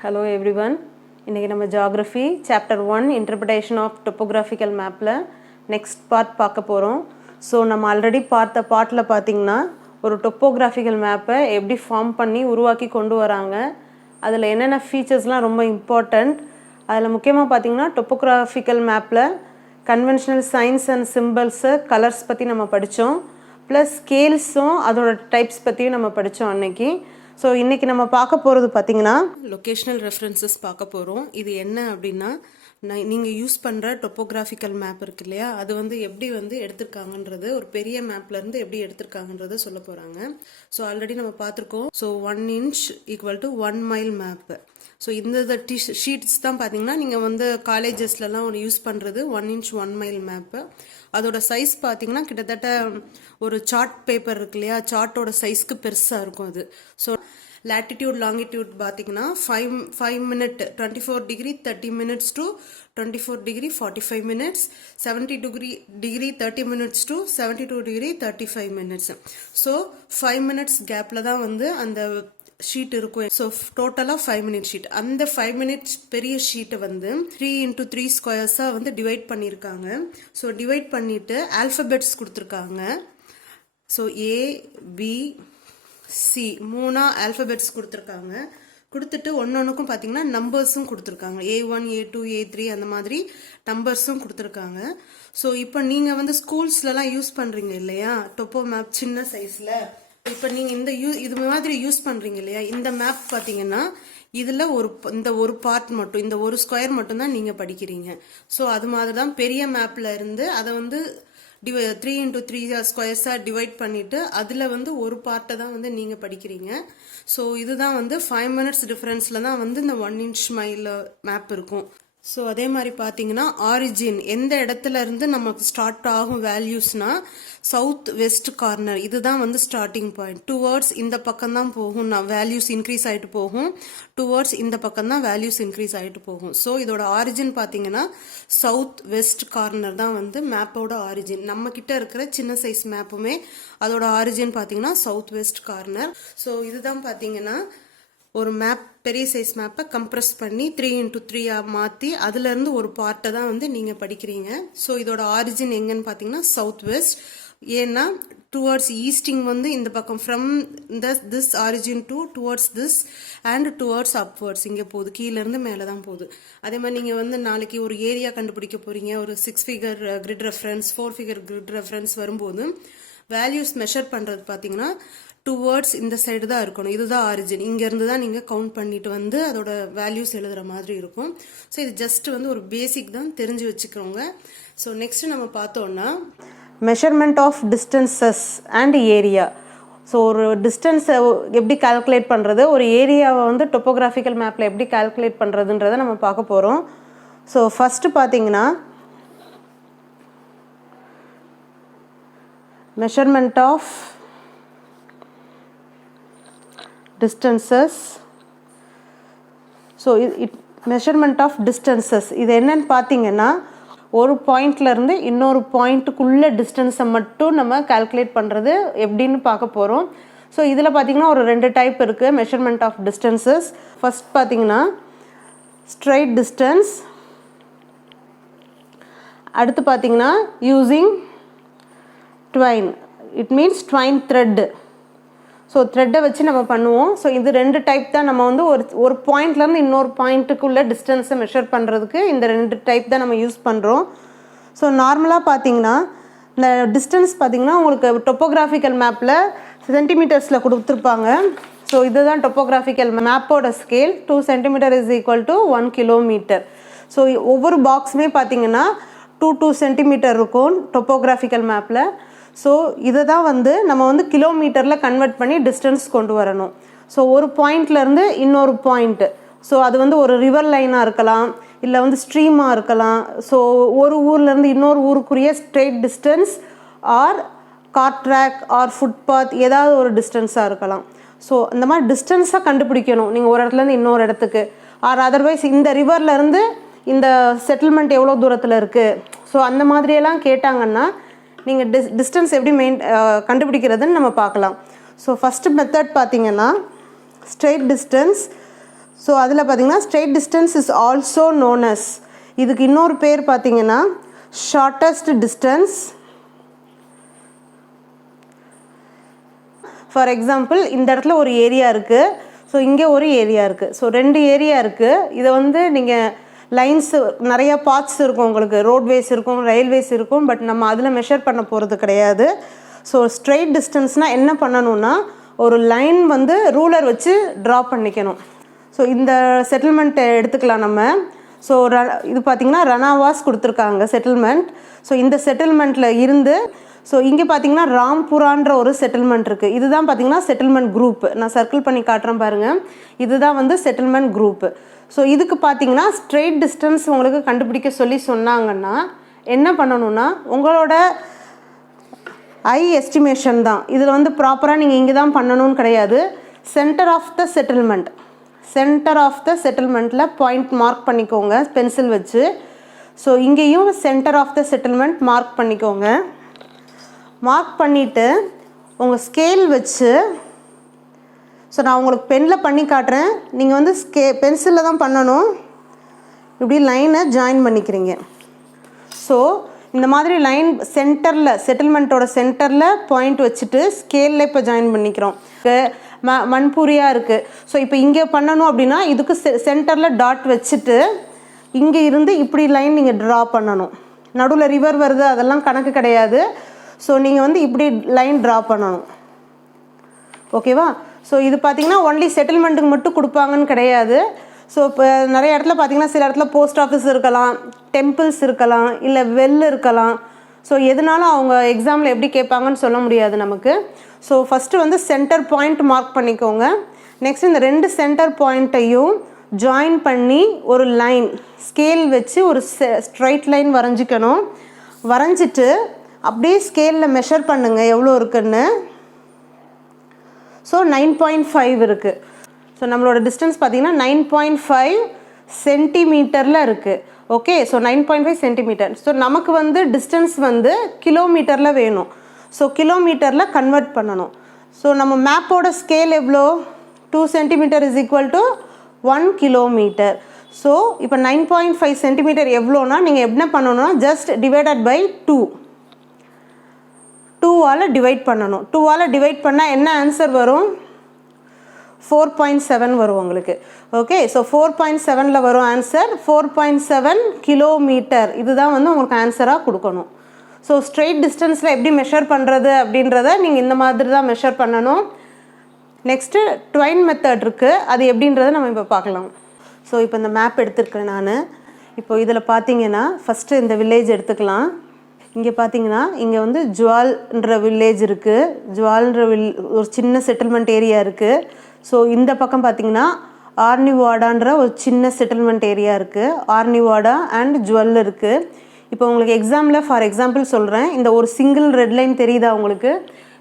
Hello everyone. இன்னைக்கு நம்ம Geography Chapter 1 Interpretation of Topographical Mapல next part பார்க்க போகிறோம். ஸோ நம்ம ஆல்ரெடி பார்த்த பார்ட்டில் பார்த்திங்கன்னா ஒரு டொப்போகிராஃபிக்கல் மேப்பை எப்படி ஃபார்ம் பண்ணி உருவாக்கி கொண்டு வராங்க, அதில் என்னென்ன ஃபீச்சர்ஸ்லாம் ரொம்ப இம்பார்ட்டண்ட், அதில் முக்கியமாக பார்த்திங்கன்னா டொப்போகிராஃபிக்கல் மேப்பில் கன்வென்ஷனல் சைன்ஸ் அண்ட் சிம்பிள்ஸு கலர்ஸ் பற்றி நம்ம படித்தோம், ப்ளஸ் ஸ்கேல்ஸும் அதோட டைப்ஸ் பற்றியும் நம்ம படித்தோம் அன்னைக்கு. ஸோ இன்றைக்கி நம்ம பார்க்க போகிறது பார்த்திங்கன்னா லொக்கேஷ்னல் ரெஃபரன்சஸ் பார்க்க போகிறோம். இது என்ன அப்படின்னா, நீங்கள் யூஸ் பண்ணுற டொப்போகிராஃபிக்கல் மேப் இருக்கு இல்லையா, அது எப்படி எடுத்திருக்காங்கன்றது, ஒரு பெரிய மேப்லேருந்து எப்படி எடுத்திருக்காங்கன்றதை சொல்ல போகிறாங்க. ஸோ ஆல்ரெடி நம்ம பார்த்துருக்கோம். So 1 inch = 1 mile map. So இந்த ஷீட்ஸ் தான் பார்த்தீங்கன்னா நீங்கள் காலேஜஸ்லலாம் ஒன்று யூஸ் பண்ணுறது 1 inch 1 mile மேப்பு. அதோட சைஸ் பார்த்தீங்கன்னா கிட்டத்தட்ட ஒரு சார்ட் பேப்பர் இருக்கு இல்லையா, சார்ட்டோட சைஸ்க்கு பெருசாக இருக்கும் அது. ஸோ latitude longitude பார்த்தீங்கன்னா 5 minute 24 degree 30 minutes to 24 degree 45 minutes, 70 degree 30 minutes to 72 degree 35 minutes. So 5 minutes கேப்பில் தான் அந்த ஷீட் இருக்கும். ஸோ டோட்டலாக 5 minute ஷீட். அந்த 5 minutes பெரிய ஷீட்டை 3 into 3 ஸ்கொயர்ஸாக டிவைட் பண்ணியிருக்காங்க. ஸோ டிவைட் பண்ணிட்டு ஆல்ஃபபெட்ஸ் கொடுத்துருக்காங்க. ஸோ ABC 3 ஆல்ஃபபெட்ஸ் கொடுத்துருக்காங்க. கொடுத்துட்டு ஒன்னொன்றுக்கும் பார்த்தீங்கன்னா நம்பர்ஸும் கொடுத்துருக்காங்க. A1 A2 A3 அந்த மாதிரி நம்பர்ஸும் கொடுத்துருக்காங்க. ஸோ இப்போ நீங்கள் ஸ்கூல்ஸ்லலாம் யூஸ் பண்ணுறீங்க இல்லையா டொப்போ மேப் சின்ன சைஸில், இப்போ நீங்கள் இது மாதிரி யூஸ் பண்ணுறீங்க இல்லையா, இந்த மேப் பார்த்தீங்கன்னா இதில் இந்த ஒரு பார்ட் மட்டும், இந்த ஒரு ஸ்கொயர் மட்டும்தான் நீங்கள் படிக்கிறீங்க. ஸோ அது மாதிரி தான் பெரிய மேப்பில் இருந்து அதை 3 into 3 ஸ்கொயர்ஸாக டிவைட் பண்ணிவிட்டு அதில் ஒரு பார்ட்டை தான் நீங்கள் படிக்கிறீங்க. ஸோ இதுதான் 5 minutes டிஃப்ரென்ஸில் தான் இந்த 1 inch mile மேப் இருக்கும். ஸோ அதே மாதிரி பார்த்தீங்கன்னா ஆரிஜின் எந்த இடத்துல இருந்து நமக்கு ஸ்டார்ட் ஆகும் வேல்யூஸ்னா சவுத் வெஸ்ட் கார்னர், இதுதான் ஸ்டார்டிங் பாயிண்ட். டுவர்ட்ஸ் இந்த பக்கம் தான் போகும், வேல்யூஸ் இன்க்ரீஸ் ஆகிட்டு போகும். டுவர்ட்ஸ் இந்த பக்கம் தான் வேல்யூஸ் இன்க்ரீஸ் ஆகிட்டு போகும். ஸோ இதோட ஆரிஜின் பார்த்தீங்கன்னா சவுத் வெஸ்ட் கார்னர் தான் மேப்போட ஆரிஜின். நம்ம கிட்ட இருக்கிற சின்ன சைஸ் மேப்புமே அதோட ஆரிஜின் பார்த்தீங்கன்னா சவுத் வெஸ்ட் கார்னர். ஸோ இதுதான் பார்த்தீங்கன்னா ஒரு மேப், பெரிய சைஸ் மேப்பை கம்ப்ரெஸ் பண்ணி 3 into 3 மாற்றி அதுலேருந்து ஒரு பார்ட்டை தான் நீங்கள் படிக்கிறீங்க. ஸோ இதோட ஆரிஜின் எங்கன்னு பார்த்தீங்கன்னா சவுத் வெஸ்ட். ஏன்னா டுவர்ட்ஸ் ஈஸ்டிங் இந்த பக்கம் from this origin towards this and towards upwards இங்கே போகுது, கீழேருந்து மேலே தான் போகுது. அதே மாதிரி நீங்கள் நாளைக்கு ஒரு ஏரியா கண்டுபிடிக்க போகிறீங்க, ஒரு 6 figure grid reference 4 figure grid reference வரும்போது வேல்யூஸ் மெஷர் பண்ணுறது பார்த்தீங்கன்னா டுவர்ட்ஸ் இந்த சைடு தான் இருக்கணும். இதுதான் ஆரிஜின். இங்கேருந்து தான் நீங்கள் கவுண்ட் பண்ணிட்டு அதோட வேல்யூஸ் எழுதுகிற மாதிரி இருக்கும். ஸோ இது ஜஸ்ட் ஒரு பேசிக் தான், தெரிஞ்சு வச்சுக்கிறோங்க. ஸோ நெக்ஸ்ட் நம்ம பார்த்தோன்னா measurement of distances and area. So ஒரு டிஸ்டன்ஸை எப்படி கால்குலேட் பண்ணுறது, ஒரு ஏரியாவை டொப்போகிராஃபிக்கல் மேப்பில் எப்படி கால்குலேட் பண்ணுறதுன்றதை நம்ம பார்க்க போகிறோம். ஸோ ஃபஸ்ட்டு பார்த்தீங்கன்னா measurement of distances. So measurement of distances இது என்னன்னு பார்த்தீங்கன்னா, ஒரு பாயிண்ட்லேருந்து இன்னொரு பாயிண்ட்டுக்குள்ளே டிஸ்டன்ஸை மட்டும் நம்ம கால்குலேட் பண்ணுறது எப்படின்னு பார்க்க போகிறோம். ஸோ இதில் பார்த்தீங்கன்னா ஒரு 2 டைப் இருக்குது மெஷர்மெண்ட் ஆஃப் டிஸ்டன்சஸ். ஃபஸ்ட் பார்த்தீங்கன்னா ஸ்ட்ரைட் டிஸ்டன்ஸ், அடுத்து பார்த்தீங்கன்னா using Dwayne, it means Dwayne thread. So த்ரெட்டை வச்சு நம்ம பண்ணுவோம். ஸோ இது 2 டைப் தான். நம்ம ஒரு பாயிண்ட்லேருந்து இன்னொரு பாயிண்ட்டுக்குள்ளே டிஸ்டன்ஸை மெஷர் பண்ணுறதுக்கு இந்த 2 டைப் தான் நம்ம யூஸ் பண்ணுறோம். ஸோ நார்மலாக பார்த்தீங்கன்னா இந்த டிஸ்டன்ஸ் பார்த்தீங்கன்னா உங்களுக்கு டொப்போகிராஃபிக்கல் மேப்பில் சென்டிமீட்டர்ஸில் கொடுத்துருப்பாங்க. ஸோ இதுதான் டொப்போகிராஃபிக்கல் மேப்போட ஸ்கேல். 2 centimeter = 1 kilometer. ஸோ ஒவ்வொரு பாக்ஸுமே பார்த்தீங்கன்னா 2 centimeter இருக்கும் டொப்போகிராஃபிக்கல் மேப்பில். ஸோ இதை தான் நம்ம கிலோமீட்டரில் கன்வெர்ட் பண்ணி டிஸ்டன்ஸ் கொண்டு வரணும். ஸோ ஒரு பாயிண்ட்லேருந்து இன்னொரு பாயிண்ட்டு, ஸோ அது ஒரு ரிவர் லைனாக இருக்கலாம், இல்லை ஸ்ட்ரீமாக இருக்கலாம். ஸோ ஒரு ஊர்லேருந்து இன்னொரு ஊருக்குரிய straight distance or car track or footpath ஏதாவது ஒரு டிஸ்டன்ஸாக இருக்கலாம். ஸோ இந்த மாதிரி டிஸ்டன்ஸாக கண்டுபிடிக்கணும் நீங்கள் ஒரு இடத்துலேருந்து இன்னொரு இடத்துக்கு. ஆர் அதர்வைஸ் இந்த ரிவர்லேருந்து இந்த செட்டில்மெண்ட் எவ்வளோ தூரத்தில் இருக்குது, ஸோ அந்த மாதிரியெல்லாம் கேட்டாங்கன்னா நீங்கள் டிஸ்டன்ஸ் எப்படி கண்டுபிடிக்கிறதுன்னு நம்ம பார்க்கலாம். ஸோ ஃபஸ்ட்டு மெத்தட் பார்த்தீங்கன்னா ஸ்ட்ரெயிட் டிஸ்டன்ஸ். ஸோ அதில் பார்த்தீங்கன்னா straight distance is also known as, இதுக்கு இன்னொரு பேர் பார்த்தீங்கன்னா ஷார்ட்டஸ்ட் டிஸ்டன்ஸ். ஃபார் எக்ஸாம்பிள் இந்த இடத்துல ஒரு ஏரியா இருக்குது, ஸோ இங்கே ஒரு ஏரியா இருக்குது, ஸோ 2 ஏரியா இருக்குது. இதை வந்து நீங்கள் லைன்ஸ் நிறையா பார்ட்ஸ் இருக்கும், உங்களுக்கு ரோட்வேஸ் இருக்கும், ரயில்வேஸ் இருக்கும், பட் நம்ம அதில் மெஷர் பண்ண போகிறது கிடையாது. ஸோ ஸ்ட்ரெயிட் டிஸ்டன்ஸ்னால் என்ன பண்ணணும்னா ஒரு லைன் வந்து ரூலர் வச்சு ட்ரா பண்ணிக்கணும். ஸோ இந்த செட்டில்மெண்ட் எடுத்துக்கலாம் நம்ம. ஸோ இது பார்த்திங்கன்னா ரனாவாஸ் கொடுத்துருக்காங்க செட்டில்மெண்ட். ஸோ இந்த செட்டில்மெண்ட்டில் இருந்து ஸோ இங்கே பார்த்தீங்கன்னா ராம்புரான்ற ஒரு செட்டில்மெண்ட் இருக்குது. இதுதான் பார்த்தீங்கன்னா செட்டில்மெண்ட் குரூப். நான் சர்க்கிள் பண்ணி காட்டுறேன் பாருங்கள், இதுதான் வந்து செட்டில்மெண்ட் குரூப்பு. ஸோ இதுக்கு பார்த்தீங்கன்னா ஸ்ட்ரெயிட் டிஸ்டன்ஸ் உங்களுக்கு கண்டுபிடிக்க சொன்னாங்கன்னா என்ன பண்ணணும்னா உங்களோட ஐ எஸ்டிமேஷன் தான் இதில் வந்து ப்ராப்பராக நீங்கள் இங்கே தான் பண்ணணும்னு கிடையாது. சென்டர் ஆஃப் த செட்டில்மெண்ட்டில் பாயிண்ட் மார்க் பண்ணிக்கோங்க பென்சில் வச்சு. ஸோ இங்கேயும் centre of the settlement mark பண்ணிக்கோங்க. மார்க் பண்ணிவிட்டு உங்கள் ஸ்கேல் வச்சு, ஸோ நான் உங்களுக்கு பெனில் பண்ணி காட்டுறேன், நீங்கள் வந்து பென்சிலில் தான் பண்ணணும். இப்படி லைனை ஜாயின் பண்ணிக்கிறீங்க. ஸோ இந்த மாதிரி லைன் சென்டரில் செட்டில்மெண்ட்டோட சென்டரில் பாயிண்ட் வச்சுட்டு ஸ்கேலில் இப்போ ஜாயின் பண்ணிக்கிறோம். மண்பூரியாக இருக்குது. ஸோ இப்போ இங்கே பண்ணணும் அப்படின்னா இதுக்கு சென்டரில் டாட் வச்சுட்டு இங்கே இருந்து இப்படி லைன் நீங்கள் ட்ரா பண்ணணும். நடுவில் ரிவர் வருது அதெல்லாம் கணக்கு கிடையாது. ஸோ நீங்கள் வந்து இப்படி லைன் ட்ரா பண்ணணும். ஓகேவா? ஸோ இது பார்த்திங்கன்னா ஒன்லி செட்டில்மெண்ட்டுக்கு மட்டும் கொடுப்பாங்கன்னு கிடையாது. ஸோ இப்போ நிறைய இடத்துல பார்த்திங்கன்னா சில இடத்துல போஸ்ட் ஆஃபீஸ் இருக்கலாம், டெம்பிள்ஸ் இருக்கலாம், இல்லை வெல் இருக்கலாம். ஸோ எதுனாலும் அவங்க எக்ஸாமில் எப்படி கேட்பாங்கன்னு சொல்ல முடியாது நமக்கு. ஸோ ஃபஸ்ட்டு வந்து சென்டர் பாயிண்ட் மார்க் பண்ணிக்கோங்க. நெக்ஸ்ட் இந்த 2 சென்டர் பாயிண்ட்டையும் ஜாயின் பண்ணி ஒரு லைன் ஸ்கேல் வச்சு ஒரு ஸ்ட்ரைட் லைன் வரைஞ்சிக்கணும். வரைஞ்சிட்டு அப்படியே ஸ்கேலில் மெஷர் பண்ணுங்கள் எவ்வளோ இருக்குன்னு. ஸோ 9.5 இருக்குது. ஸோ நம்மளோட டிஸ்டன்ஸ் பார்த்திங்கன்னா 9.5 சென்டிமீட்டரில் இருக்குது. Okay, so 9.5 centimetre. ஸோ நமக்கு வந்து டிஸ்டன்ஸ் வந்து கிலோமீட்டரில் வேணும். ஸோ கிலோமீட்டரில் கன்வெர்ட் பண்ணணும். ஸோ நம்ம மேப்போட ஸ்கேல் எவ்வளோ? 2 centimetre is equal to 1 kilometre. So இப்போ 9.5 சென்டிமீட்டர் எவ்வளோனா நீங்கள் என்ன பண்ணணும்னா ஜஸ்ட் டிவைடட் பை 2ஆல் டிவைட் பண்ணணும். 2ஆல் டிவைட் பண்ணால் என்ன ஆன்சர் வரும்? 4.7 வரும் உங்களுக்கு. ஓகே, ஸோ 4.7ல் வரும் ஆன்சர். 4.7 கிலோமீட்டர் இதுதான் வந்து உங்களுக்கு ஆன்சராக கொடுக்கணும். ஸோ ஸ்ட்ரெயிட் டிஸ்டன்ஸில் எப்படி மெஷர் பண்ணுறது அப்படின்றத நீங்கள் இந்த மாதிரி தான் மெஷர் பண்ணணும். நெக்ஸ்ட்டு ட்வைன் மெத்தட் இருக்குது, அது எப்படின்றத நம்ம இப்போ பார்க்கலாம். ஸோ இப்போ இந்த மேப் எடுத்துருக்கேன் நான். இப்போ இதில் பார்த்தீங்கன்னா ஃபஸ்ட்டு இந்த வில்லேஜ் எடுத்துக்கலாம். இங்கே பார்த்தீங்கன்னா இங்கே வந்து ஜுவால்ன்ற வில்லேஜ் இருக்குது. ஜுவால்ன்ற ஒரு சின்ன செட்டில்மெண்ட் ஏரியா இருக்குது. ஸோ இந்த பக்கம் பார்த்தீங்கன்னா ஆர்னிவாடான்ற ஒரு சின்ன செட்டில்மெண்ட் ஏரியா இருக்குது. ஆர்னிவாடா அண்ட் ஜுவல் இருக்குது. இப்போ உங்களுக்கு எக்ஸாமில் ஃபார் எக்ஸாம்பிள் சொல்கிறேன், இந்த ஒரு சிங்கிள் ரெட் லைன் தெரியுதா உங்களுக்கு?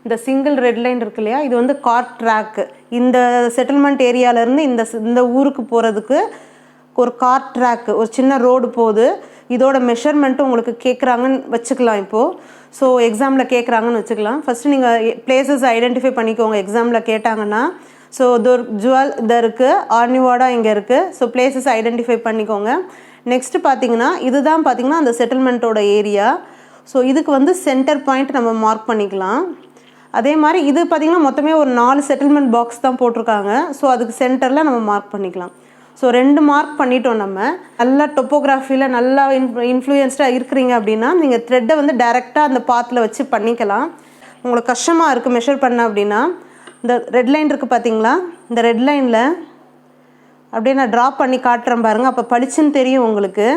இந்த சிங்கிள் ரெட் லைன் இருக்கு இல்லையா, இது வந்து கார் ட்ராக்கு. இந்த செட்டில்மெண்ட் ஏரியாவிலேருந்து இந்த ஊருக்கு போகிறதுக்கு ஒரு கார் ட்ராக்கு, ஒரு சின்ன ரோடு போகுது. இதோட மெஷர்மெண்ட்டு உங்களுக்கு கேட்குறாங்கன்னு வச்சுக்கலாம். இப்போது ஸோ எக்ஸாமில் கேட்குறாங்கன்னு வச்சுக்கலாம். ஃபஸ்ட்டு நீங்கள் பிளேசஸ் ஐடென்டிஃபை பண்ணிக்கோங்க எக்ஸாமில் கேட்டாங்கன்னா. ஸோ ஜுவல் இதை இருக்குது, ஆர்னிவாடா இங்கே இருக்குது. ஸோ பிளேசஸ் ஐடென்டிஃபை பண்ணிக்கோங்க. நெக்ஸ்ட்டு பார்த்தீங்கன்னா இதுதான் பார்த்தீங்கன்னா அந்த செட்டில்மெண்ட்டோட ஏரியா. ஸோ இதுக்கு வந்து சென்டர் பாயிண்ட் நம்ம மார்க் பண்ணிக்கலாம். அதே மாதிரி இது பார்த்திங்கன்னா மொத்தமே ஒரு 4 செட்டில்மெண்ட் பாக்ஸ் தான் போட்டிருக்காங்க. ஸோ அதுக்கு சென்டரில் நம்ம மார்க் பண்ணிக்கலாம். ஸோ 2 மார்க் பண்ணிட்டோம். நம்ம நல்லா டொப்போகிராஃபியில் நல்லா இன்ஃப்ளூயன்ஸ்டாக இருக்கிறீங்க அப்படின்னா நீங்கள் த்ரெட்டை வந்து டைரெக்டாக அந்த பாத்தில் வச்சு பண்ணிக்கலாம். உங்களுக்கு கஷ்டமாக இருக்குது மெஷர் பண்ண அப்படின்னா இந்த ரெட் லைன் இருக்குது பார்த்தீங்களா, இந்த ரெட் லைனில் அப்படியே நான் ட்ரா பண்ணி காட்டுறேன் பாருங்கள், அப்போ பளிச்சுன்னு தெரியும் உங்களுக்கு.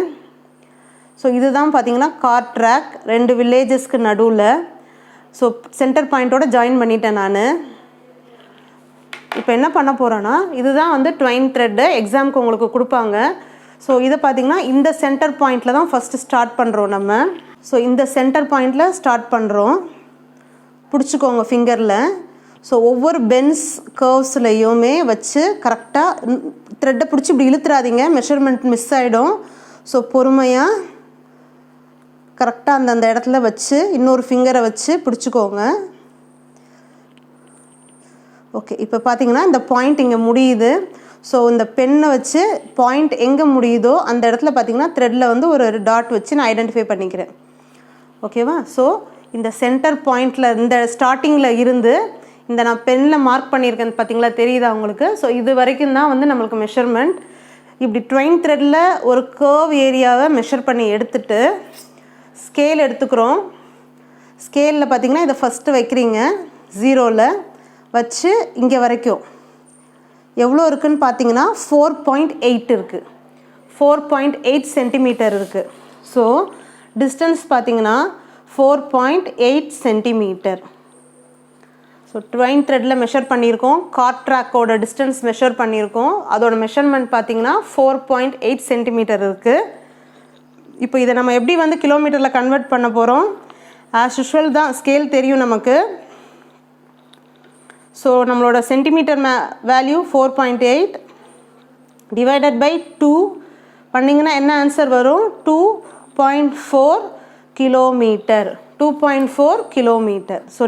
ஸோ இதுதான் பார்த்தீங்கன்னா கார் ட்ராக் 2 வில்லேஜஸ்க்கு நடுவில். ஸோ சென்டர் பாயிண்ட்டோட ஜாயின் பண்ணிட்டேன் நான். இப்போ என்ன பண்ண போகிறேன்னா இதுதான் வந்து ட்வைன் த்ரெட்டு எக்ஸாமுக்கு உங்களுக்கு கொடுப்பாங்க. ஸோ இதை பார்த்திங்கன்னா இந்த சென்டர் பாயிண்டில் தான் ஃபஸ்ட்டு ஸ்டார்ட் பண்ணுறோம் நம்ம. ஸோ இந்த சென்டர் பாயிண்டில் ஸ்டார்ட் பண்ணுறோம். பிடிச்சிக்கோங்க ஃபிங்கரில். ஸோ ஒவ்வொரு பென்ஸ் கர்வ்ஸ்லையுமே வச்சு கரெக்டாக த்ரெட்டை பிடிச்சி இப்படி இழுத்துறாதீங்க, மெஷர்மெண்ட் மிஸ் ஆகிடும். ஸோ பொறுமையாக கரெக்டாக அந்தந்த இடத்துல வச்சு இன்னொரு ஃபிங்கரை வச்சு பிடிச்சிக்கோங்க. ஓகே, இப்போ பார்த்தீங்கன்னா இந்த பாயிண்ட் இங்கே முடியுது. ஸோ இந்த பென்னை வச்சு பாயிண்ட் எங்கே முடியுதோ அந்த இடத்துல பார்த்திங்கன்னா த்ரெட்டில் வந்து ஒரு டாட் வச்சு நான் ஐடென்டிஃபை பண்ணிக்கிறேன். ஓகேவா? ஸோ இந்த சென்டர் பாயிண்டில் இந்த ஸ்டார்டிங்கில் இருந்து இந்த நான் பென்னில் மார்க் பண்ணியிருக்கேன் பார்த்திங்களா, தெரியுதா உங்களுக்கு? ஸோ இது வரைக்கும் தான் வந்து நம்மளுக்கு மெஷர்மெண்ட். இப்படி ட்வைன் த்ரெட்டில் ஒரு கர்வ் ஏரியாவை மெஷர் பண்ணி எடுத்துகிட்டு ஸ்கேல் எடுத்துக்கிறோம். ஸ்கேலில் பார்த்திங்கன்னா இதை ஃபஸ்ட்டு வைக்கிறீங்க, 0ல் வச்சு இங்கே வரைக்கும் எவ்வளோ இருக்குதுன்னு பார்த்தீங்கன்னா 4.8 இருக்குது. 4.8 சென்டிமீட்டர் இருக்குது. ஸோ டிஸ்டன்ஸ் பார்த்தீங்கன்னா 4.8 சென்டிமீட்டர். ஸோ ட்வைன் த்ரெட்டில் மெஷர் பண்ணியிருக்கோம். கார்ட் ட்ராக்கோட டிஸ்டன்ஸ் மெஷர் பண்ணியிருக்கோம். அதோட மெஷர்மெண்ட் பார்த்தீங்கன்னா 4.8 சென்டிமீட்டர் இருக்குது. இப்போ இதை நம்ம எப்படி வந்து கிலோமீட்டரில் கன்வெர்ட் பண்ண போகிறோம்? ஆஸ் யூஷுவல் தான், ஸ்கேல் தெரியும் நமக்கு. ஸோ நம்மளோட சென்டிமீட்டர் வேல்யூ 4.8 டிவைடட் பை 2 பண்ணிங்கன்னா என்ன ஆன்சர் வரும்? 2.4 கிலோமீட்டர். 2.4 கிலோமீட்டர். ஸோ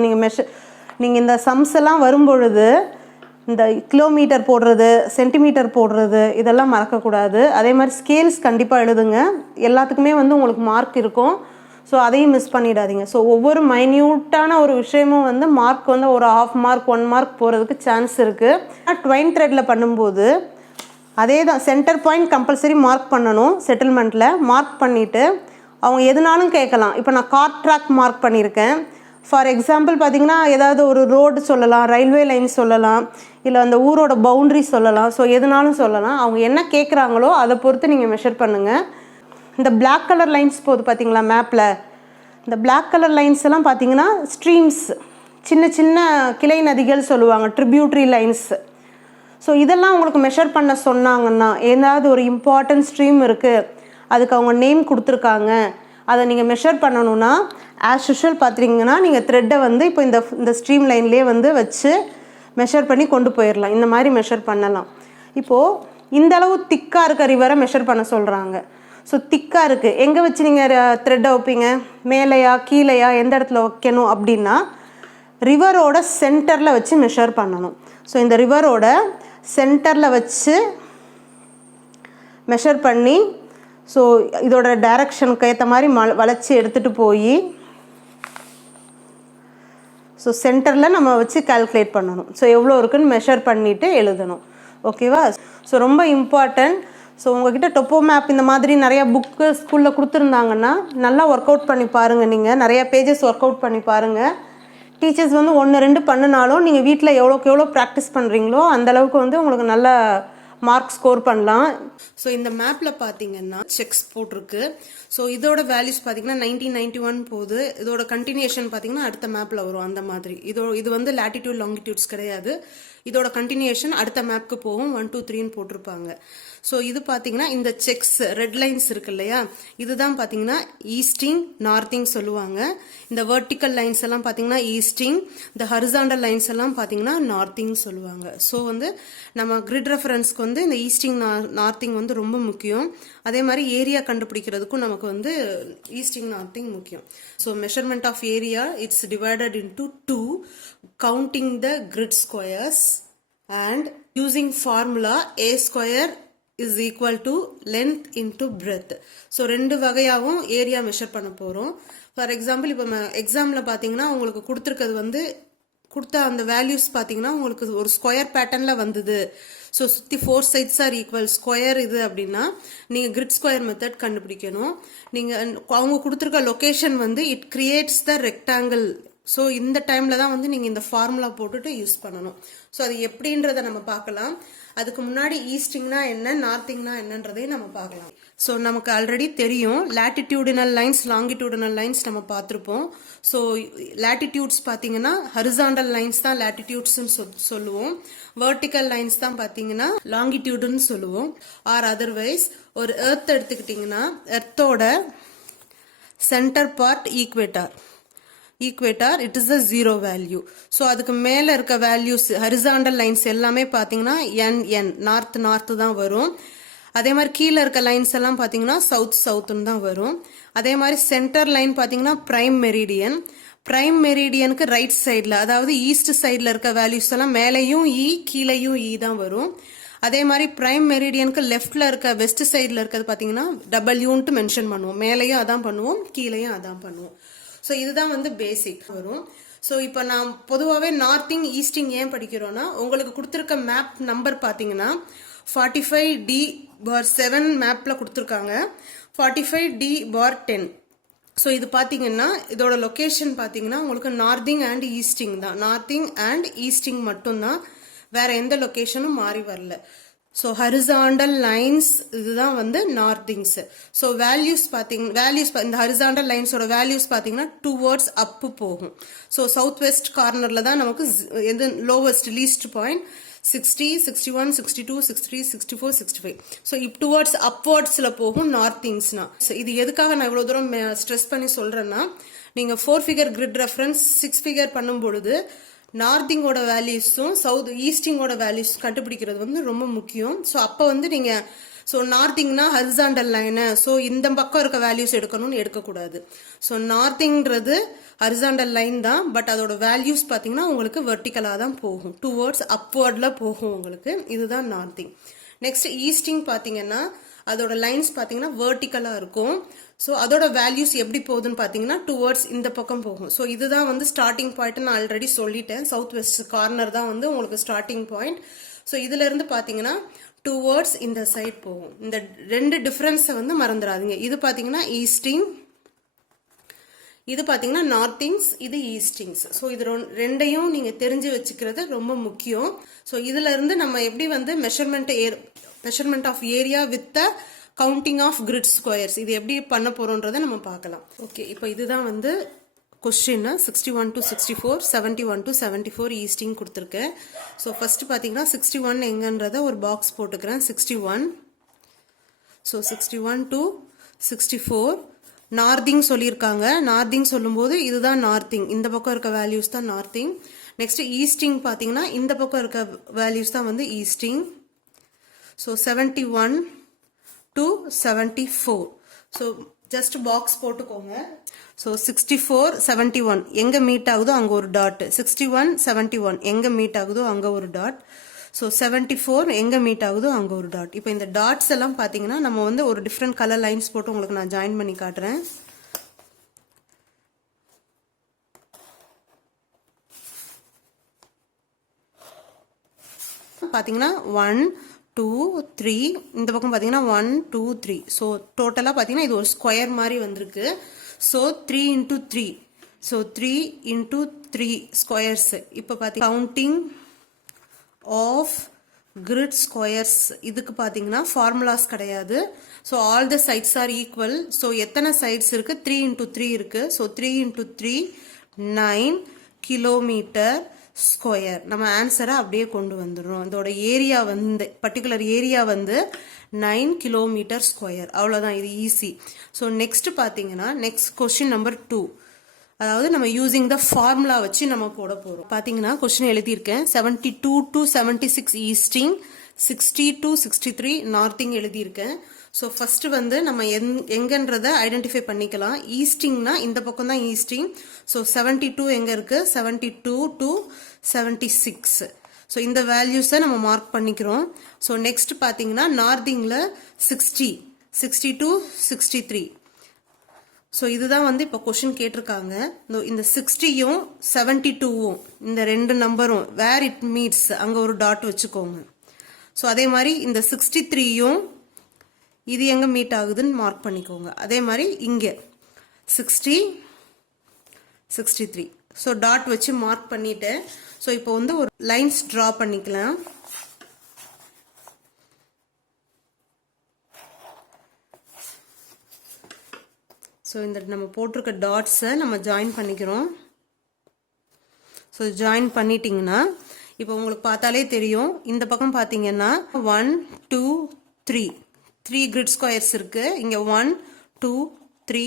நீங்கள் இந்த சம்ஸ் எல்லாம் வரும்பொழுது இந்த கிலோமீட்டர் போடுறது, சென்டிமீட்டர் போடுறது இதெல்லாம் மறக்கக்கூடாது. அதே மாதிரி ஸ்கேல்ஸ் கண்டிப்பாக எழுதுங்க. எல்லாத்துக்குமே வந்து உங்களுக்கு மார்க் இருக்கும். ஸோ அதையும் மிஸ் பண்ணிடாதீங்க. ஸோ ஒவ்வொரு மைன்யூட்டான ஒரு விஷயமும் வந்து மார்க் வந்து ஒரு 1/2 மார்க் 1 மார்க் போகிறதுக்கு சான்ஸ் இருக்குது. ட்வைன் த்ரெட்டில் பண்ணும்போது அதே தான், சென்டர் பாயிண்ட் கம்பல்சரி மார்க் பண்ணணும். செட்டில்மெண்ட்டில் மார்க் பண்ணிவிட்டு அவங்க எதுனாலும் கேட்கலாம். இப்போ நான் கார்ட் ட்ராக் மார்க் பண்ணியிருக்கேன். ஃபார் எக்ஸாம்பிள் பார்த்திங்கன்னா ஏதாவது ஒரு ரோடு சொல்லலாம், ரயில்வே லைன் சொல்லலாம், இல்லை அந்த ஊரோட பவுண்ட்ரி சொல்லலாம். ஸோ எதுனாலும் சொல்லலாம். அவங்க என்ன கேட்குறாங்களோ அதை பொறுத்து நீங்கள் மெஷர் பண்ணுங்கள். இந்த பிளாக் கலர் லைன்ஸ் போகுது பார்த்திங்களா மேப்பில், இந்த பிளாக் கலர் லைன்ஸ் எல்லாம் பார்த்திங்கன்னா ஸ்ட்ரீம்ஸ், சின்ன சின்ன கிளை நதிகள் சொல்லுவாங்க, ட்ரிபியூட்ரி லைன்ஸ். ஸோ இதெல்லாம் உங்களுக்கு மெஷர் பண்ண சொன்னாங்கன்னா, ஏதாவது ஒரு இம்பார்ட்டன்ட் ஸ்ட்ரீம் இருக்குது, அதுக்கு அவங்க நேம் கொடுத்துருக்காங்க, அதை நீங்கள் மெஷர் பண்ணணுன்னா ஆஸ் யூஷுவல் பார்த்திங்கன்னா நீங்கள் த்ரெட்டை வந்து இப்போ இந்த ஸ்ட்ரீம் லைன்லேயே வந்து வச்சு மெஷர் பண்ணி கொண்டு போயிடலாம். இந்த மாதிரி மெஷர் பண்ணலாம். இப்போது இந்த அளவு திக்காக இருக்க ரிவரை மெஷர் பண்ண சொல்கிறாங்க. ஸோ திக்காக இருக்குது, எங்கே வச்சு நீங்கள் த்ரெட்டை வைப்பீங்க? மேலேயா கீழேயா, எந்த இடத்துல வைக்கணும் அப்படின்னா ரிவரோட சென்டரில் வச்சு மெஷர் பண்ணணும். ஸோ இந்த ரிவரோட சென்டரில் வச்சு மெஷர் பண்ணி, ஸோ இதோட டைரக்ஷனுக்கு ஏற்ற மாதிரி வளைச்சி எடுத்துகிட்டு போய் ஸோ சென்டரில் நம்ம வச்சு கால்குலேட் பண்ணணும். ஸோ எவ்வளோ இருக்குன்னு மெஷர் பண்ணிவிட்டு எழுதணும். ஓகேவா? ஸோ ரொம்ப இம்பார்ட்டன்ட். ஸோ உங்கள்கிட்ட டொப்போ மேப் இந்த மாதிரி நிறையா புக்கு ஸ்கூலில் கொடுத்துருந்தாங்கன்னா நல்லா ஒர்க் அவுட் பண்ணி பாருங்கள். நீங்கள் நிறையா பேஜஸ் ஒர்க் அவுட் பண்ணி பாருங்கள். டீச்சர்ஸ் வந்து 1 2 பண்ணினாலும் நீங்கள் வீட்டில் எவ்வளோக்கு எவ்வளோ ப்ராக்டிஸ் பண்ணுறீங்களோ அந்தளவுக்கு வந்து உங்களுக்கு நல்ல மார்க் ஸ்கோர் பண்ணலாம். ஸோ இந்த மேப்பில் பார்த்தீங்கன்னா செக்ஸ் போட்டிருக்கு. ஸோ இதோட வேல்யூஸ் பார்த்தீங்கன்னா 1991 போகுது. இதோட கண்டினியூஷன் பார்த்தீங்கன்னா அடுத்த மேப்பில் வரும். அந்த மாதிரி இது வந்து லேட்டிடியூட் லாங்கிடியூட்ஸ் கிடையாது. இதோட கண்டினியூஷன் அடுத்த மேப்க்கு போகும். 1 2 3ன்னு போட்டிருப்பாங்க. ஸோ இது பார்த்தீங்கன்னா இந்த செக்ஸ் ரெட் லைன்ஸ் இருக்கு இல்லையா, இதுதான் பார்த்தீங்கன்னா ஈஸ்டிங் நார்த்திங் சொல்லுவாங்க. இந்த வெர்டிக்கல் லைன்ஸ் எல்லாம் பார்த்தீங்கன்னா ஈஸ்டிங், இந்த ஹரிசாண்டல் லைன்ஸ் எல்லாம் பார்த்தீங்கன்னா நார்த்திங் சொல்லுவாங்க. ஸோ வந்து நம்ம கிரிட் ரெஃபரன்ஸ்க்கு வந்து இந்த ஈஸ்டிங் நார்த்திங் வந்து ரொம்ப முக்கியம். அதே மாதிரி ஏரியா கண்டுபிடிக்கிறதுக்கும் நமக்கு வந்து ஈஸ்டிங் நார்த்திங் முக்கியம். So measurement of area it's divided into 2, counting the grid squares and using formula a square is equal to length into breadth. So 2 வகையாகவும் ஏரியா மெஷர் பண்ண போகிறோம். ஃபார் எக்ஸாம்பிள் இப்போ எக்ஸாமில் பார்த்தீங்கன்னா உங்களுக்கு கொடுத்துருக்கிறது வந்து கொடுத்த அந்த வேல்யூஸ் பார்த்தீங்கன்னா உங்களுக்கு ஒரு ஸ்கொயர் பேட்டர்னில் வந்தது. ஸோ சுற்றி 4 sides ஆர் ஈக்குவல் ஸ்கொயர் இது அப்படின்னா நீங்கள் கிரிட் ஸ்கொயர் மெத்தட் கண்டுபிடிக்கணும். நீங்கள் அவங்க கொடுத்துருக்க லொக்கேஷன் வந்து it creates the rectangle. So இந்த டைமில் தான் வந்து நீங்கள் இந்த ஃபார்முலா போட்டுட்டு யூஸ் பண்ணணும். ஸோ அது எப்படின்றத நம்ம பார்க்கலாம். அதுக்கு முன்னாடி ஈஸ்டிங்னா என்ன, நார்த்திங்னா என்னன்றதையும் நம்ம பார்க்கலாம். ஸோ நமக்கு ஆல்ரெடி தெரியும் லேட்டிடியூடினல் லைன்ஸ், லாங்கிடியூடினல் லைன்ஸ் நம்ம பார்த்துருப்போம். ஸோ லேட்டிடியூட்ஸ் பார்த்தீங்கன்னா ஹரிசாண்டல் லைன்ஸ் தான் லேட்டிடியூட்ஸ்ன்னு சொல்லுவோம். வெர்டிக்கல் லைன்ஸ் தான் பார்த்தீங்கன்னா லாங்கிடியூடுன்னு சொல்லுவோம். ஆர் அதர்வைஸ் ஒரு எர்த் எடுத்துக்கிட்டிங்கன்னா எர்த்தோட centre part equator, it is a 0 value. So அதுக்கு மேலே இருக்க வேல்யூஸ் ஹரிசாண்டல் லைன்ஸ் எல்லாமே பார்த்தீங்கன்னா என் நார்த் தான் வரும். அதே மாதிரி கீழே இருக்க லைன்ஸ் எல்லாம் பார்த்தீங்கன்னா சவுத்துன்னு தான் வரும். அதே மாதிரி சென்டர் லைன் பார்த்தீங்கன்னா பிரைம் மெரிடியனுக்கு ரைட் சைடில், அதாவது ஈஸ்ட் சைடில் இருக்க வேல்யூஸ் எல்லாம் மேலேயும் கீழேயும் தான் வரும். அதே மாதிரி பிரைம் மெரிடியனுக்கு லெஃப்டில் இருக்க வெஸ்ட் சைடில் இருக்கிறது பார்த்தீங்கன்னா டபிள்யூன்ட்டு மென்ஷன் பண்ணுவோம். மேலேயும் அதான் பண்ணுவோம், கீழேயும் அதான் பண்ணுவோம். ஸோ இதுதான் வந்து பேசிக் வரும். ஸோ இப்போ நான் பொதுவாகவே நார்த்திங் ஈஸ்டிங் ஏன் படிக்கிறோன்னா, உங்களுக்கு கொடுத்துருக்க மேப் நம்பர் பார்த்தீங்கன்னா 45D/7 மேப்பில் கொடுத்துருக்காங்க, 45D/10. ஸோ இது பார்த்தீங்கன்னா இதோட லொக்கேஷன் பார்த்தீங்கன்னா உங்களுக்கு நார்த்திங் அண்ட் ஈஸ்டிங் தான். நார்த்திங் அண்ட் ஈஸ்டிங் மட்டும்தான், வேற எந்த லொக்கேஷனும் மாறி வரல. ஸோ ஹரிசாண்டல் லைன்ஸ் இதுதான் வந்து நார்த்திங்ஸ். ஸோ வேல்யூஸ் இந்த ஹரிசாண்டல் லைன்ஸோட வேல்யூஸ் பார்த்தீங்கன்னா டுவர்ட்ஸ் அப்பு போகும். ஸோ சவுத் வெஸ்ட் கார்னரில் தான் நமக்கு எது lowest least point 60, 61, 62, 63, 64, 65. So towards அப்வர்ட்ஸில் போகும் நார்த்திங்ஸ்னா. ஸோ இது எதுக்காக நான் இவ்வளோ தூரம் ஸ்ட்ரெஸ் பண்ணி சொல்கிறேன்னா, நீங்கள் 4 ஃபிகர் கிரிட் ரெஃபரன்ஸ் 6 ஃபிகர் பண்ணும் பொழுது நார்த்திங்கோட வேல்யூஸும் ஈஸ்டிங்கோட வேல்யூஸ் கண்டுபிடிக்கிறது வந்து ரொம்ப முக்கியம். ஸோ அப்போ வந்து நீங்கள் நார்த்திங்னா ஹரிசாண்டல் லைனு, ஸோ இந்த பக்கம் இருக்க வேல்யூஸ் எடுக்கணும்னு எடுக்கக்கூடாது. ஸோ நார்த்திங்கிறது ஹரிசாண்டல் லைன் தான், பட் அதோட வேல்யூஸ் பார்த்தீங்கன்னா உங்களுக்கு வெர்டிக்கலாக தான் போகும், டுவர்ட்ஸ் அப்வர்டில் போகும் உங்களுக்கு. இதுதான் நார்த்திங். நெக்ஸ்ட் ஈஸ்டிங் பார்த்தீங்கன்னா அதோட லைன்ஸ் பார்த்தீங்கன்னா வெர்டிக்கலாக இருக்கும். ஸோ அதோட வேல்யூஸ் எப்படி போகுதுன்னு பார்த்தீங்கன்னா டுவர்ட்ஸ் இந்த பக்கம் போகும். ஸோ இதுதான் வந்து ஸ்டார்டிங் பாயிண்ட். நான் ஆல்ரெடி சொல்லிட்டேன், சவுத் வெஸ்ட் கார்னர் தான் வந்து உங்களுக்கு ஸ்டார்டிங் பாயிண்ட். ஸோ இதுல இருந்து பார்த்தீங்கன்னா டுவர்ட்ஸ் இந்த சைட் போகும். இந்த ரெண்டு டிஃபரன்ஸை வந்து மறந்துடாதீங்க. இது பார்த்தீங்கன்னா ஈஸ்டிங், இது பார்த்தீங்கன்னா நார்த்திங்ஸ், இது ஈஸ்டிங்ஸ். ஸோ இது ரெண்டையும் நீங்கள் தெரிஞ்சு வச்சுக்கிறது ரொம்ப முக்கியம். ஸோ இதுல இருந்து நம்ம எப்படி வந்து measurement of area with the counting of grid squares இது எப்படி பண்ண போறோன்றதை நம்ம பார்க்கலாம். ஓகே, இப்போ இதுதான் வந்து கொஸ்டின் 61 to 64, 71 to 74 ஈஸ்டிங் கொடுத்துருக்கேன். ஸோ ஃபர்ஸ்ட் பார்த்தீங்கன்னா 61 எங்கன்றத ஒரு பாக்ஸ் போட்டுக்கிறேன். 61, ஸோ 61 to 64 நார்த்திங் சொல்லியிருக்காங்க. நார்த்திங் சொல்லும்போது இதுதான் நார்த்திங், இந்த பக்கம் இருக்க வேல்யூஸ் தான் நார்த்திங். நெக்ஸ்ட் ஈஸ்டிங் பார்த்தீங்கன்னா இந்த பக்கம் இருக்க வேல்யூஸ் தான் வந்து easting. So 71 to 74. So just box போட்டுக்கோங்க. ஸோ 64, 71 எங்கே மீட் ஆகுதோ அங்கே ஒரு டாட், 61, 71 எங்கே மீட் ஆகுதோ அங்கே ஒரு டாட், ஸோ 74 எங்கே மீட் ஆகுதோ அங்கே ஒரு டாட். இப்போ இந்த டாட்ஸ் எல்லாம் பார்த்தீங்கன்னா நம்ம வந்து ஒரு டிஃப்ரெண்ட் கலர் லைன்ஸ் போட்டு உங்களுக்கு நான் ஜாயின் பண்ணி காட்டுறேன். பார்த்தீங்கன்னா 1, 2, 3 இந்த பக்கம் பார்த்தீங்கன்னா 1, 2, 3. ஸோ டோட்டலாக பார்த்தீங்கன்னா இது ஒரு ஸ்கொயர் மாதிரி வந்திருக்கு. So 3 into 3, so 3 into 3 squares. இப்போ பார்த்தீங்கன்னா கவுண்டிங் ஆஃப் கிரிட் ஸ்கொயர்ஸ் இதுக்கு பார்த்தீங்கன்னா ஃபார்முலாஸ் கிடையாது. So all the sides are equal. So எத்தனை சைட்ஸ் இருக்கு? 3 into 3 இருக்கு. So 3 into 3 9 kilometre square. நம்ம ஆன்சரை அப்படியே கொண்டு வந்துடுறோம். இதோட ஏரியா வந்து பர்டிகுலர் ஏரியா வந்து 9 கிலோமீட்டர் ஸ்கொயர். அவ்வளோதான், இது ஈஸி. ஸோ நெக்ஸ்ட் பார்த்தீங்கன்னா நெக்ஸ்ட் கொஸ்டின் நம்பர் 2, அதாவது நம்ம யூசிங் த ஃபார்முலா வச்சு நம்ம போட போகிறோம். பார்த்தீங்கன்னா கொஸ்டின் எழுதியிருக்கேன். 72 to 76 ஈஸ்டிங், 60 to 63 நார்த்திங் எழுதியிருக்கேன். ஸோ ஃபர்ஸ்ட் வந்து நம்ம எங்கன்றதை ஐடென்டிஃபை பண்ணிக்கலாம். ஈஸ்டிங்னா இந்த பக்கம் தான் ஈஸ்டிங். ஸோ 72 எங்கே இருக்கு? 72 to 76. ஸோ இந்த வேல்யூஸை நம்ம மார்க் பண்ணிக்கிறோம். ஸோ நெக்ஸ்ட் பார்த்தீங்கன்னா நார்த்திங்கில் 60 to 63. ஸோ இதுதான் வந்து இப்போ கொஷின் கேட்டிருக்காங்க. இந்த 60யும் 72வும் இந்த ரெண்டு நம்பரும் வேர் இட் மீட்ஸ் அங்கே ஒரு டாட் வச்சுக்கோங்க. ஸோ அதே மாதிரி இந்த 63யும் இது எங்கே மீட் ஆகுதுன்னு மார்க் பண்ணிக்கோங்க. அதே மாதிரி இங்கே 60, 63. ஸோ டாட் வச்சு மார்க் பண்ணிட்டேன். ஸோ இப்போ வந்து ஒரு லைன்ஸ் ட்ரா பண்ணிக்கலாம். ஸோ இந்த நம்ம போட்டிருக்க டாட்ஸை நம்ம ஜாயின் பண்ணிக்கிறோம். ஸோ ஜாயின் பண்ணிட்டீங்கன்னா இப்போ உங்களுக்கு பார்த்தாலே தெரியும். இந்த பக்கம் பார்த்தீங்கன்னா 1, 2, 3 கிரிட் ஸ்கொயர்ஸ் இருக்கு. இங்கே 1, 2, 3,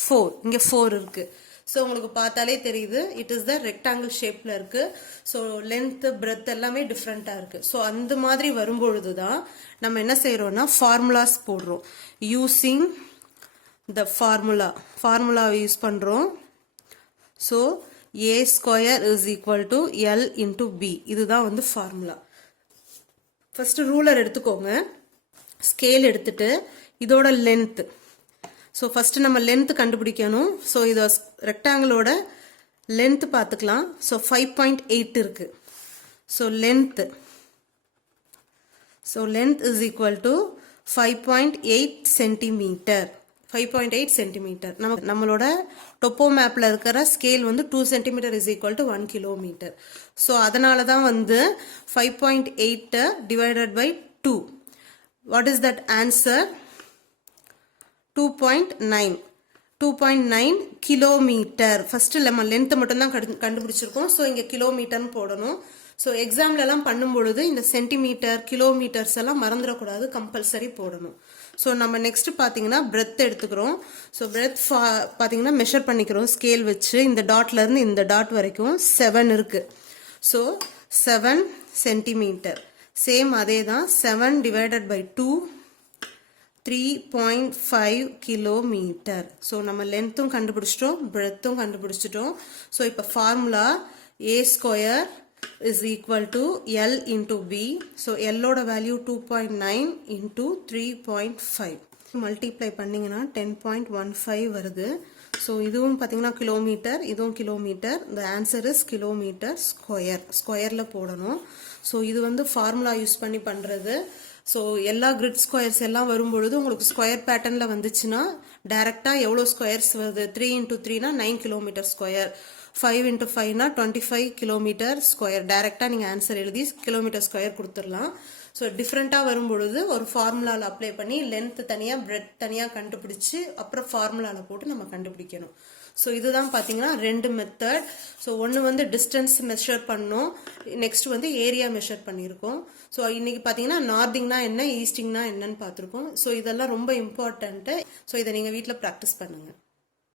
4 இங்கே 4 இருக்கு. ஸோ உங்களுக்கு பார்த்தாலே தெரியுது இட் இஸ் த ரெக்டாங்கிள் ஷேப்ல இருக்கு. ஸோ லென்த் பிரெத் எல்லாமே டிஃப்ரெண்டாக இருக்கு. ஸோ அந்த மாதிரி வரும்பொழுது தான் நம்ம என்ன செய்யறோம்னா ஃபார்முலாஸ் போடுறோம். யூசிங் த ஃபார்முலா யூஸ் பண்றோம். So a² is equal to L into B. இதுதான் வந்து ஃபார்முலா. ஃபஸ்ட்டு ரூலர் எடுத்துக்கோங்க, ஸ்கேல் எடுத்துட்டு இதோட லென்த்து. ஸோ ஃபஸ்ட்டு நம்ம லென்த்து கண்டுபிடிக்கணும். ஸோ இதை ரெக்டாங்கிளோட லென்த்து பார்த்துக்கலாம். ஸோ 5.8 இருக்குது. So length is equal to 5.8 centimetre. 5.8 centimetre. நம்மளோட டொப்போ மேப்பில் இருக்கிற ஸ்கேல் வந்து 2 centimetre is equal to 1 kilometre. So அதனால தான் வந்து 5.8 divided by 2. What is that answer? 2.9 kilometre. First நம்ம லென்த் மட்டும் தான் கண்டுபிடிச்சிருக்கோம். ஸோ இங்கே கிலோமீட்டர்னு போடணும். ஸோ எக்ஸாம்லலாம் பண்ணும்பொழுது இந்த சென்டிமீட்டர் கிலோமீட்டர்ஸ் எல்லாம் மறந்துடக்கூடாது, கம்பல்சரி போடணும். ஸோ நம்ம நெக்ஸ்ட் பார்த்தீங்கன்னா பிரெத் எடுத்துக்கிறோம். ஸோ பிரெத் பார்த்தீங்கன்னா மெஷர் பண்ணிக்கிறோம் ஸ்கேல் வச்சு. இந்த டாட்லேருந்து இந்த டாட் வரைக்கும் 7 இருக்கு. So 7 centimetre. சேம் அதே தான் 7 டிவைடட் பை 2 3.5 கிலோமீட்டர். ஸோ நம்ம லென்த்தும் கண்டுபிடிச்சிட்டோம், பிரெத்தும் கண்டுபிடிச்சிட்டோம். ஸோ இப்போ formula a square is equal to L into B. So L ஓட value 2.9 into 3.5. மல்டிப்ளை பண்ணிங்கன்னா 10.15 வருது. ஸோ இதுவும் பார்த்தீங்கன்னா கிலோமீட்டர், இதுவும் kilometre. the answer is kilometre square. ஸ்கொயரில் போடணும். ஸோ இது வந்து ஃபார்முலா யூஸ் பண்ணி பண்ணுறது. ஸோ எல்லா கிரிட் ஸ்கொயர்ஸ் எல்லாம் வரும்பொழுது உங்களுக்கு ஸ்கொயர் பேட்டர்னில் வந்துச்சுன்னா டைரெக்டாக எவ்வளோ ஸ்கொயர்ஸ் வருது? 3 into 3னா 9 kilometre square. 5 into 5னா 25 kilometre square. டைரெக்டாக நீங்கள் ஆன்சர் எழுதி கிலோமீட்டர் ஸ்கொயர் கொடுத்துடலாம். ஸோ டிஃப்ரெண்ட்டாக வரும்பொழுது ஒரு ஃபார்முலாவில் அப்ளை பண்ணி லென்த்து தனியாக பிரெட் தனியாக கண்டுபிடிச்சி அப்புறம் ஃபார்முலாவில் போட்டு நம்ம கண்டுபிடிக்கணும். ஸோ இதுதான் பார்த்தீங்கன்னா 2 மெத்தட். ஸோ ஒன்று வந்து டிஸ்டன்ஸ் மெஷர் பண்ணோம், நெக்ஸ்ட் வந்து ஏரியா மெஷர் பண்ணியிருக்கோம். ஸோ இன்னைக்கு பார்த்தீங்கன்னா நார்திங்னா என்ன, ஈஸ்டிங்னா என்னன்னு பார்த்துருக்கோம். ஸோ இதெல்லாம் ரொம்ப இம்பார்ட்டண்ட்டு. ஸோ இதை நீங்கள் வீட்டில் ப்ராக்டிஸ் பண்ணுங்கள்.